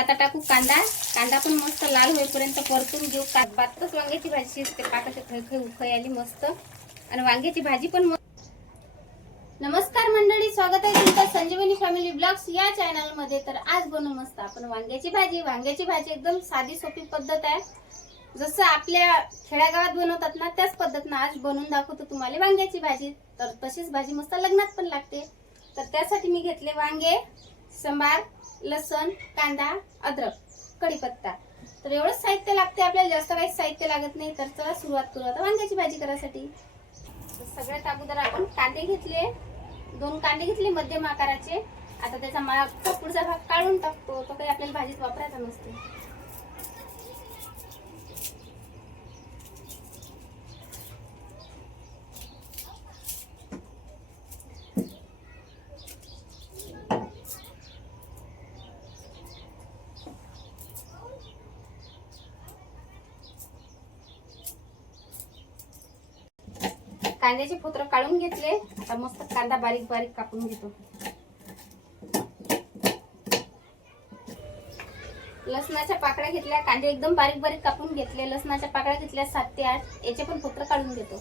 आता टाकू कांदा. कांदा पण मस्त लाल होईपर्यंत परतून घेऊ. बातच वांग्याची भाजी शिजते, पाकाची खळखळ उखळ आली मस्त. आणि वांग्याची भाजी पण नमस्कार मंडळी, स्वागत आहे तुमचं संजीवनी फॅमिली ब्लॉग्स या चॅनल मध्ये. तर आज बनवू मस्त आपण वांग्याची भाजी. वांग्याची भाजी एकदम साधी सोपी पद्धत आहे, जसं आपल्या खेड्यागावात बनवतात ना त्याच पद्धतीने आज बनवून दाखवतो तुम्हाला वांग्याची भाजी. तर तशीच भाजी मस्त लग्नात पण लागते. तर त्यासाठी मी घेतले वांगे, सांबार, लसण, कांदा, अद्रक, कढीपत्ता. तर एवढंच साहित्य लागते आपल्याला, जास्त काही साहित्य लागत नाही. तर चला सुरुवात करू आता वांग्याची भाजी करायसाठी. सगळ्यात अगोदर आपण कांदे घेतले, 2 कांदे घेतले मध्यम आकाराचे. आता त्याचा मागचा पुढचा भाग काढून टाकतो, तो काही आपल्याला भाजीत वापरायचा नसतो. कांद्याचे फोत्र काढून घेतले. आता मस्त कांदा बारीक बारीक कापून घेतो. लसणाच्या पाकळ्या घेतल्या, कांदे एकदम बारीक बारीक कापून घेतले. लसणाच्या पाकळ्या घेतल्या 7 ते 8, याचे पण फोत्र काढून घेतो.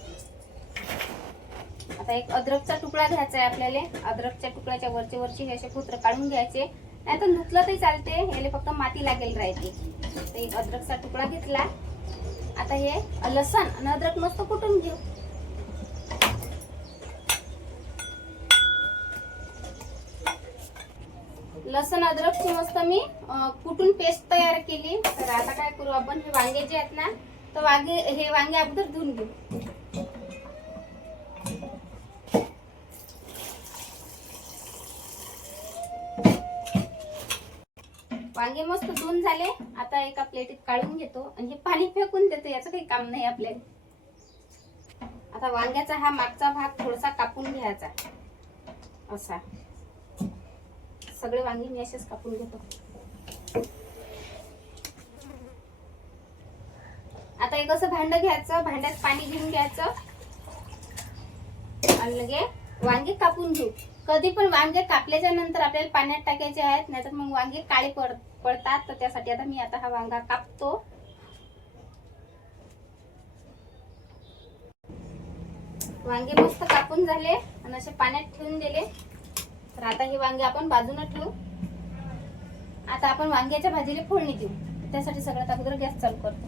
आता एक अद्रकचा तुकडा घ्यायचा आहे आपल्याला. अद्रकच्या तुकड्याच्या वरचे हे असे फोत्र काढून घ्यायचे, नाही तर धुतलं तरी चालते, याला फक्त माती लागेल राहते. तर एक अद्रकचा तुकडा घेतला. आता हे लसण आणि अद्रक मस्त कुटून घेऊ. लसण अद्रकची मस्त मी कुटून पेस्ट तयार केली. तर आता काय करू आपण, हे वांगे जे आहेत ना, तर हे वांगे अगोदर धुवून घेऊ. वांगे मस्त धुवून झाले. आता एका प्लेटीत काढून घेतो आणि हे पाणी फेकून देतो, याचं काही काम नाही आपल्याला. आता वांग्याचा हा मागचा भाग थोडासा कापून घ्यायचा असा. सगळे वांगी मी असेच कापून घेतो. आता एक असं भांड घ्यायचं, भांड्यात पाणी घेऊन घ्यायचं आणि लगे वांगे कापून घेऊ. कधी पण वांगे कापल्याच्या नंतर आपल्याला पाण्यात टाकायचे आहेत, नाहीतर मग वांगे काळे पडतात. तर त्यासाठी आता मी हा वांगा कापतो. वांगे मस्त कापून झाले आणि असे पाण्यात ठेवून दिले. तर आता हे वांगे आपण बाजूला ठेवू. आता आपण वांग्याच्या भाजीला फोडणी देऊ. त्यासाठी सगळ्यात अगोदर गॅस चालू करतो.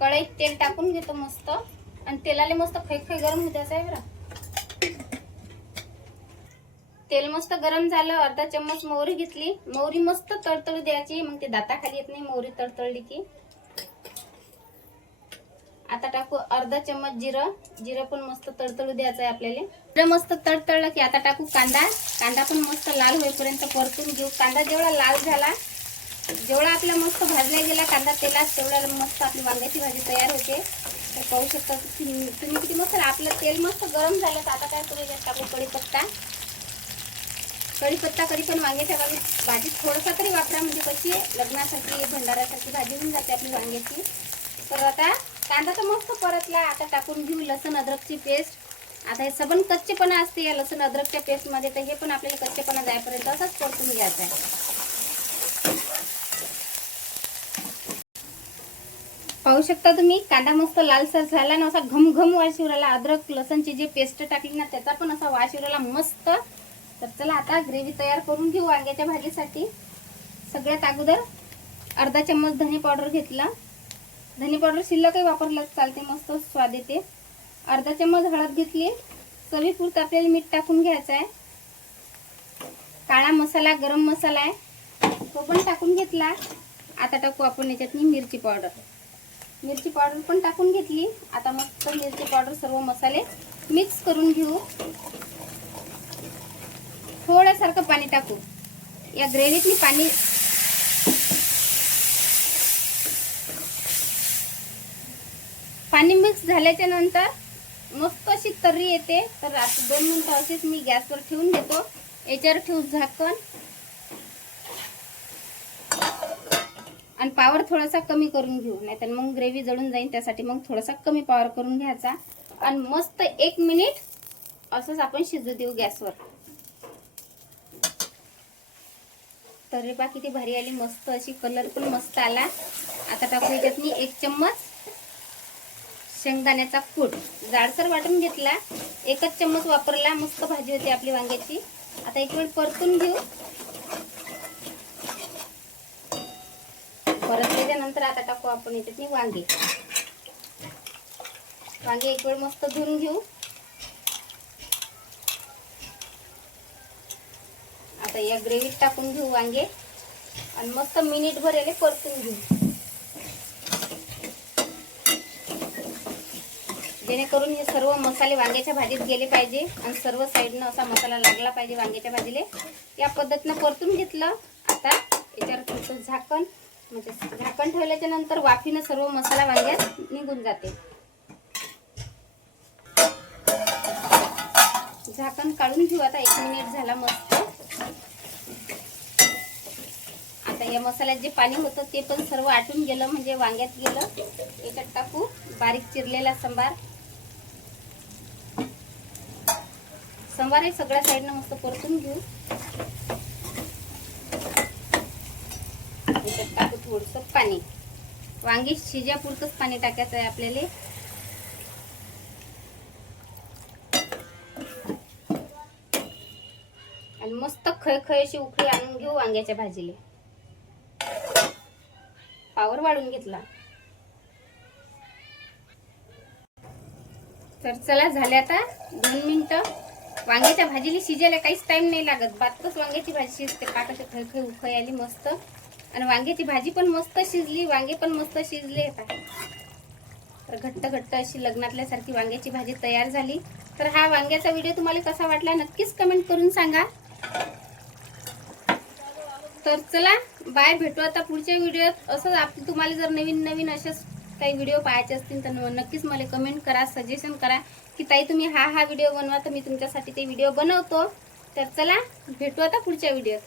कढईत तेल टाकून घेतो मस्त, आणि तेलाला मस्त खळखळ गरम होऊ द्यायचं आहे बरं. तेल मस्त गरम झालं. अर्धा चम्मच मोहरी घेतली. मोहरी मस्त तडतडू द्यायची, मग ते दाताखाली येत नाही मोहरी तडतडली की. आता टाकू अर्धा चम्मच जिरं. जिरं पण मस्त तडतडू द्यायचं आहे आपल्याला. जिरं मस्त तडतडलं की आता टाकू कांदा. कांदा पण मस्त लाल होईपर्यंत परतून घेऊ. कांदा जेवढा लाल झाला, जेवढा आपला मस्त भाजला गेला कांदा तेलात, तेवढा मस्त आपली वांग्याची भाजी तयार होते. तर पाहू शकता तुम्ही किती मस्त आपलं तेल मस्त गरम झालं. तर आता काय करू, टाकू कढीपत्ता. कढीपत्ता कधी पण वांग्याच्या भाजीत थोडासा तरी वापरा, म्हणजे कशी लग्नासाठी भंडाऱ्यासाठी भाजी होऊन जाते आपली वांग्याची. तर आता कांदा तर मस्त परतला. आता टाकून घेऊ लसण अद्रकची पेस्ट. आता हे सबन कच्चेपणा असते या लसण अद्रकच्या पेस्ट मध्ये, तर हे पण आपल्याला कच्चेपणा जाईपर्यंत असंच परतून घ्यायचं आहे. पाहू शकता तुम्ही कांदा मस्त लालसर झाला ना, असा घमघम वास येऊ राहिला. अद्रक लसणची जे पेस्ट टाकली ना त्याचा पण असा वास येऊ राहिला मस्त. तर चला आता ग्रेव्ही तयार करून घेऊ वांग्याच्या भाजीसाठी. सगळ्यात अगोदर अर्धा चम्मच धने पावडर घेतला. धने पावडर शिल्लकही वापरलं चालते, मस्त स्वाद येते. अर्धा चम्मच हळद घेतली. चवीपुरतं आपल्याला मीठ टाकून घ्यायचं आहे. काळा मसाला, गरम मसाला आहे, तो पण टाकून घेतला. आता टाकू आपण याच्यात मिरची पावडर. मिरची पावडर पण टाकून घेतली. आता मस्त मिरची पावडर सर्व मसाले मिक्स करून घेऊ. थोड्यासारखं पाणी टाकू. या ग्रेव्हीतली पाणी मिक्स झाल्याच्या नंतर मस्त अशी तर्री येते. तर आता 2 मिनिटं अशीच मी गॅसवर ठेवून देतो. याच्यावर ठेवू झाकण आणि पावर थोडासा कमी करून घेऊ, नाहीतर मग ग्रेव्ही जळून जाईल. त्यासाठी मग थोडासा कमी पावर करून घ्यायचा आणि मस्त 1 मिनिट असंच आपण शिजू देऊ गॅसवर. तर पहा किती भारी आली, मस्त अशी, कलर पण मस्त आला. आता टाकू याच्यात मी 1 चम्मच शेंगदाण्याचा कूट. जाडसर वाटून घेतला, 1च चम्मच वापरला. मस्त भाजी होते आपली वांग्याची. आता एक वेळ परतून घेऊ. परतल्यानंतर आता टाकू आपण याच्यात वांगे. वांगे एक वेळ मस्त धुवून घेऊ. आता या ग्रेव्हीत टाकून घेऊ वांगे आणि मस्त मिनिटभर याला परतून घेऊ, जेणेकरून हे सर्व मसाले वांग्याच्या भाजीत गेले पाहिजे आणि सर्व साईडनं असा मसाला लागला पाहिजे वांग्याच्या भाजीले. या पद्धतीनं परतून घेतलं. आता याच्यावर थोडंसं झाकण, म्हणजे झाकण ठेवल्याच्या नंतर वाफीनं सर्व मसाला वांग्यात निघून जाते. झाकण काढून घेऊ. आता 1 मिनिट झाला मस्त. आता या मसाल्यात जे पाणी होतं ते पण सर्व आटून गेलं, म्हणजे वांग्यात गेलं. याच्यात टाकू बारीक चिरलेला संबार. संबार हे सगळ्या साईडनं मस्त परतून घेऊ. याच्यात टाकू थोडंसं पाणी. वांगी शिजापुरतंच पाणी टाकायचं आहे आपल्याला. आणि मस्त खळखळ अशी उकळी आणून घेऊ वांग्याच्या भाजीला. पावर वाढून घेतला. तर चला, झाले आता 2 मिनिटं. वांग्याच्या भाजीला शिजायला काहीच टाइम नाही लागत. बातच वांग्याची भाजी शिजते. पाकाची खळखळ उकळी आली मस्त आणि वांग्याची भाजी पण मस्त शिजली, वांगे पण मस्त शिजले. तर घट्ट घट्ट अशी लग्नातल्यासारखी वांग्याची भाजी तयार झाली. तर हा वांग्याचा व्हिडिओ तुम्हाला कसा वाटला नक्कीच कमेंट करून सांगा. तर चला, बाय. भेटू आता पुढच्या व्हिडिओत. असं तुम्हाला जर नवीन नवीन असेच काही व्हिडिओ पाहायचे असतील तर नक्कीच मला कमेंट करा, सजेशन करा की ताई तुम्ही हा व्हिडिओ बनवा, तर मी तुमच्यासाठी ते व्हिडिओ बनवतो. तर चला, भेटू आता पुढच्या व्हिडिओत.